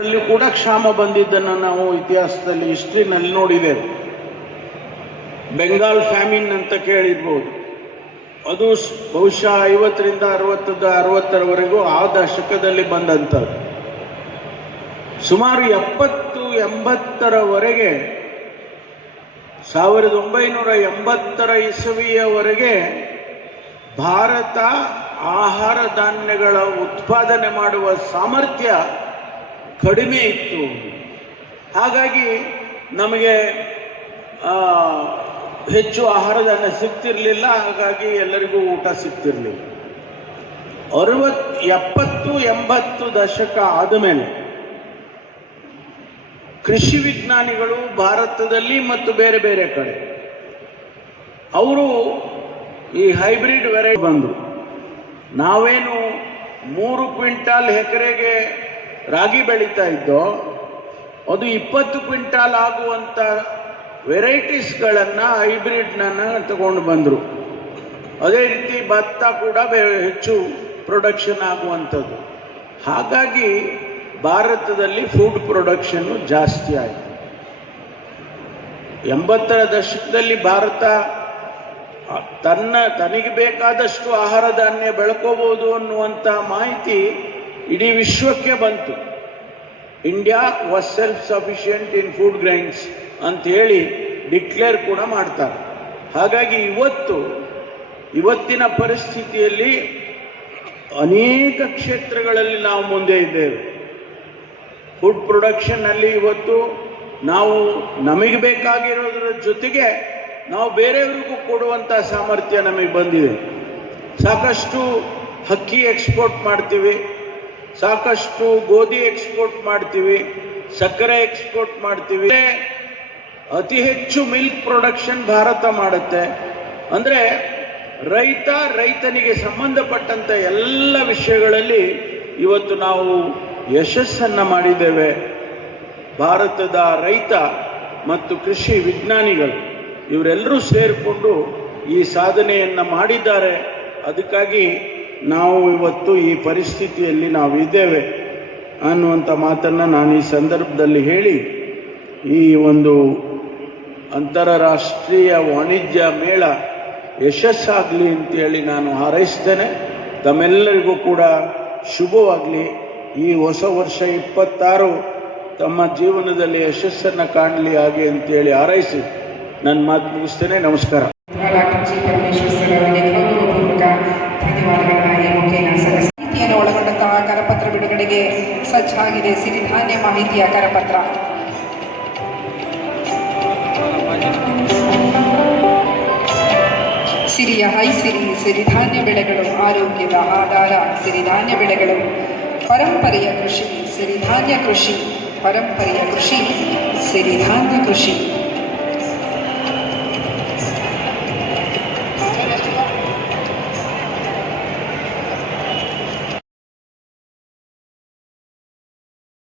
ಅಲ್ಲಿ ಕೂಡ ಕ್ಷಾಮ ಬಂದಿದ್ದನ್ನು ನಾವು ಇತಿಹಾಸದಲ್ಲಿ ಹಿಸ್ಟ್ರಿನಲ್ಲಿ ನೋಡಿದ್ದೇವೆ. ಬೆಂಗಾಲ್ ಫ್ಯಾಮಿನ್ ಅಂತ ಕೇಳಿರ್ಬೋದು. ಅದು ಬಹುಶಃ 50ರಿಂದ 60ರವರೆಗೂ ಆ ದಶಕದಲ್ಲಿ ಬಂದಂಥದ್ದು. ಸುಮಾರು 70-80ರವರೆಗೆ 1980ರ ಇಸವಿಯವರೆಗೆ ಭಾರತ ಆಹಾರ ಧಾನ್ಯಗಳ ಉತ್ಪಾದನೆ ಮಾಡುವ ಸಾಮರ್ಥ್ಯ ಕಡಿಮೆ ಇತ್ತು. ಹಾಗಾಗಿ ನಮಗೆ ಹೆಚ್ಚು ಆಹಾರ ಧಾನ್ಯ ಸಿಗ್ತಿರ್ಲಿಲ್ಲ. ಹಾಗಾಗಿ ಎಲ್ಲರಿಗೂ ಊಟ ಸಿಗ್ತಿರ್ಲಿಲ್ಲ. 70-80 ದಶಕ ಆದಮೇಲೆ ಕೃಷಿ ವಿಜ್ಞಾನಿಗಳು ಭಾರತದಲ್ಲಿ ಮತ್ತು ಬೇರೆ ಬೇರೆ ಕಡೆ ಅವರು ಈ ಹೈಬ್ರಿಡ್ ವೆರೈಟಿ ಬಂದರು. ನಾವೇನು 3 ಕ್ವಿಂಟಾಲ್ ಎಕರೆಗೆ ರಾಗಿ ಬೆಳೀತಾ ಇದ್ದೋ ಅದು 20 ಕ್ವಿಂಟಾಲ್ ಆಗುವಂಥ ವೆರೈಟೀಸ್ಗಳನ್ನು ಹೈಬ್ರಿಡ್ನನ್ನು ತಗೊಂಡು ಬಂದರು. ಅದೇ ರೀತಿ ಭತ್ತ ಕೂಡ ಹೆಚ್ಚು ಪ್ರೊಡಕ್ಷನ್ ಆಗುವಂಥದ್ದು. ಹಾಗಾಗಿ ಭಾರತದಲ್ಲಿ ಫುಡ್ ಪ್ರೊಡಕ್ಷನ್ನು ಜಾಸ್ತಿ ಆಯಿತು. 80ರ ದಶಕದಲ್ಲಿ ಭಾರತ ತನಗೆ ಬೇಕಾದಷ್ಟು ಆಹಾರ ಧಾನ್ಯ ಬೆಳ್ಕೋಬಹುದು ಅನ್ನುವಂಥ ಮಾಹಿತಿ ಇಡೀ ವಿಶ್ವಕ್ಕೆ ಬಂತು. India was self sufficient in food grains ಅಂತ ಹೇಳಿ ಡಿಕ್ಲೇರ್ ಕೂಡ ಮಾಡ್ತಾರೆ. ಹಾಗಾಗಿ ಇವತ್ತಿನ ಪರಿಸ್ಥಿತಿಯಲ್ಲಿ ಅನೇಕ ಕ್ಷೇತ್ರಗಳಲ್ಲಿ ನಾವು ಮುಂದೆ ಇದ್ದೇವೆ. ಫುಡ್ ಪ್ರೊಡಕ್ಷನ್ನಲ್ಲಿ ಇವತ್ತು ನಾವು ನಮಗೆ ಬೇಕಾಗಿರೋದ್ರ ಜೊತೆಗೆ ನಾವು ಬೇರೆಯವರಿಗೂ ಕೊಡುವಂಥ ಸಾಮರ್ಥ್ಯ ನಮಗೆ ಬಂದಿದೆ. ಸಾಕಷ್ಟು ಅಕ್ಕಿ ಎಕ್ಸ್ಪೋರ್ಟ್ ಮಾಡ್ತೀವಿ, ಸಾಕಷ್ಟು ಗೋಧಿ ಎಕ್ಸ್ಪೋರ್ಟ್ ಮಾಡ್ತೀವಿ, ಸಕ್ಕರೆ ಎಕ್ಸ್ಪೋರ್ಟ್ ಮಾಡ್ತೀವಿ. ಅತಿ ಹೆಚ್ಚು ಮಿಲ್ಕ್ ಪ್ರೊಡಕ್ಷನ್ ಭಾರತ ಮಾಡುತ್ತೆ. ಅಂದರೆ ರೈತನಿಗೆ ಸಂಬಂಧಪಟ್ಟಂಥ ಎಲ್ಲ ವಿಷಯಗಳಲ್ಲಿ ಇವತ್ತು ನಾವು ಯಶಸ್ಸನ್ನು ಮಾಡಿದ್ದೇವೆ. ಭಾರತದ ರೈತ ಮತ್ತು ಕೃಷಿ ವಿಜ್ಞಾನಿಗಳು ಇವರೆಲ್ಲರೂ ಸೇರಿಕೊಂಡು ಈ ಸಾಧನೆಯನ್ನು ಮಾಡಿದ್ದಾರೆ. ಅದಕ್ಕಾಗಿ ನಾವು ಇವತ್ತು ಈ ಪರಿಸ್ಥಿತಿಯಲ್ಲಿ ನಾವು ಇದ್ದೇವೆ ಅನ್ನುವಂಥ ಮಾತನ್ನು ನಾನು ಈ ಸಂದರ್ಭದಲ್ಲಿ ಹೇಳಿ, ಈ ಒಂದು ಅಂತಾರಾಷ್ಟ್ರೀಯ ವಾಣಿಜ್ಯ ಮೇಳ ಯಶಸ್ಸಾಗಲಿ ಅಂತೇಳಿ ನಾನು ಹಾರೈಸ್ತೇನೆ. ತಮ್ಮೆಲ್ಲರಿಗೂ ಕೂಡ ಶುಭವಾಗಲಿ. ಈ ಹೊಸ ವರ್ಷ 26 ತಮ್ಮ ಜೀವನದಲ್ಲಿ ಯಶಸ್ಸನ್ನು ಕಾಣಲಿ ಹಾಗೆ ಅಂತೇಳಿ ಹಾರೈಸಿ ನನ್ನ ಮಾತು ಮುಗಿಸ್ತೇನೆ. ನಮಸ್ಕಾರ. ಮಾಹಿತಿಯನ್ನು ಒಳಗೊಂಡಂತಹ ಕರಪತ್ರ ಬಿಡುಗಡೆಗೆ ಸಜ್ಜಾಗಿದೆ. ಸಿರಿಧಾನ್ಯ ಮಾಹಿತಿಯ ಕರಪತ್ರ. ಸಿರಿಯ ಸಿರಿಧಾನ್ಯ ಬೆಳೆಗಳು ಆರೋಗ್ಯದ ಆಧಾರ. ಸಿರಿಧಾನ್ಯ ಬೆಳೆಗಳು ಪರಂಪರೆಯ ಕೃಷಿ. ಸಿರಿಧಾನ್ಯ ಕೃಷಿ ಪರಂಪರೆಯ ಕೃಷಿ. ಸಿರಿಧಾನ್ಯ ಕೃಷಿ.